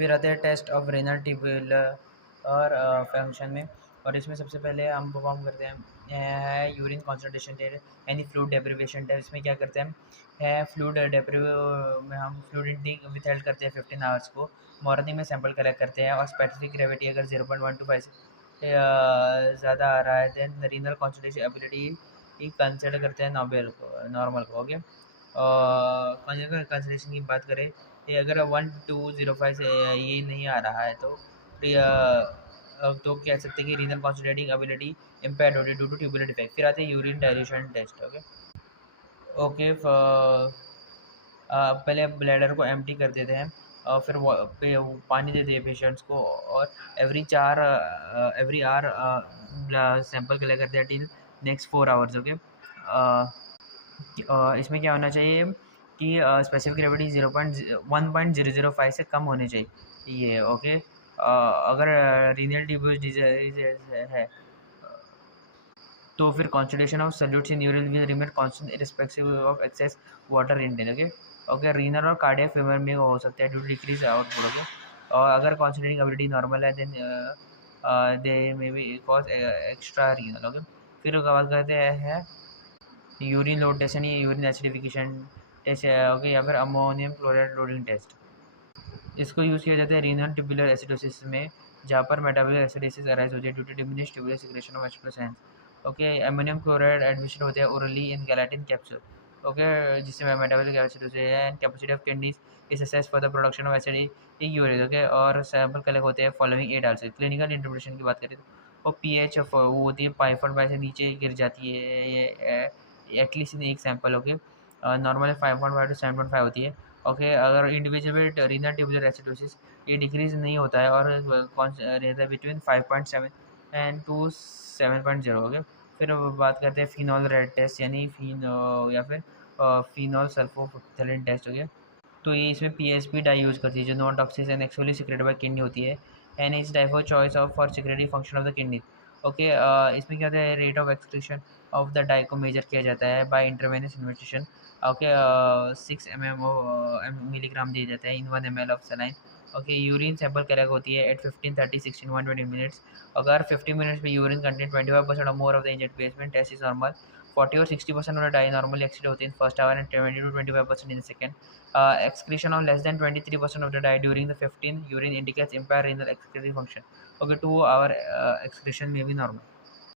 फिर आते हैं टेस्ट ऑफ रेनल ट्यूबुलर और फंक्शन में, और इसमें सबसे पहले हम परफॉर्म करते हैं यूरिन कॉन्सनट्रेशन टेस्ट यानी फ्लूइड डेप्रिवेशन टेस्ट। इसमें क्या करते हैं है फ्लूइड डेप्रिव में हम फ्लूइड इंटेक विथहेल्ड करते हैं 15 आवर्स को। मॉर्निंग में सैंपल कलेक्ट करते हैं और स्पेसिफिक ग्रेविटी अगर 0.125 से ज़्यादा आ रहा है then renal concentration ability consider करते हैं नॉर्मल को। ओके, कंजनरल कंसनट्रेशन की बात करें ये अगर 1205 से ये नहीं आ रहा है तो कह सकते हैं कि रीनल कॉन्सनट्रेटिंग एबिलिटी इम्पेयर्ड होती है ड्यू टू ट्यूबुलर डिफेक्ट। फिर आते हैं urine dilution test. Okay okay पहले ब्लैडर को एम्प्टी कर देते हैं और फिर पानी देते हैं पेशेंट्स को, और एवरी आवर सैंपल कलेक्ट करते हैं टिल नेक्स्ट 4 आवर्स। ओके, इसमें क्या होना चाहिए कि स्पेसिफिक ग्रेविटी 1.005 से कम होनी चाहिए ये। ओके, अगर रीनल ट्यूब्यूल डिजीज है तो फिर concentration of solutes in urine will remain constant irrespective of excess water intake. Okay okay, renal और कार्डियक फेलियर में हो सकता है due to decrease output. Okay, और अगर कॉन्सेंट्रेटिंग एबिलिटी नॉर्मल है then they may be cause extra renal. Okay, फिर बात करते हैं यूरिन लोड टेस्ट यानी यूरिन एसिडिफिकेशन टेस्ट। ओके, या फिर अमोनियम क्लोराइड लोडिंग टेस्ट। इसको यूज़ किया जाता है रीनल ट्यूबुलर एसिडोसिस में, जहाँ पर मेटाबॉलिक एसिडोसिस अराइज होती है due to diminished tubular secretion of H+. Okay, ammonium chloride admission होते हैं orally in gelatin capsule. Okay, जिससे metabolic acidosis and capacity of kidneys is assessed for the production of acid in urine. Okay, और sample collect होते हैं following 8 hours. Clinical interpretation की बात करें तो पीएच वो होती है 5.5 से नीचे गिर जाती है ये एटलीस्ट इन एक सैंपल। ओके, नॉर्मल 5.5 to 7.5 होती है। ओके, अगर individual with renal tubular acidosis ये डिक्रीज नहीं होता है और रहता है बिटवीन 5.7 एंड टू 7.0। ओके, फिर बात करते हैं फिनॉल रेड टेस्ट यानी या फिर फिनॉल सल्फोफथलीन टेस्ट। हो गया, तो ये इसमें पीएसपी डाई यूज़ करती है जो non toxic and actually secreted by kidney होती है and is dye of choice of for secretory function of the kidney. Okay, इसमें क्या होता है rate of excretion of the dye को मेजर किया जाता है by intravenous investigation. Okay, 6 milligram दिया जाता है in 1 ml of saline. Okay, urine sample collect होती है एट 15, 30, 16, 120 मिनट्स। अगर 50 मिनट्स में यूरिन कंटेंट 25% और more of the inject basement test is normal. 40 और 60% of the dye normally exceed होती है in first hour and 20 to 25% in second. Excretion of less than 23% of the diet during the 15 urine indicates impaired renal excretory function. Okay, 2 hour excretion may be normal.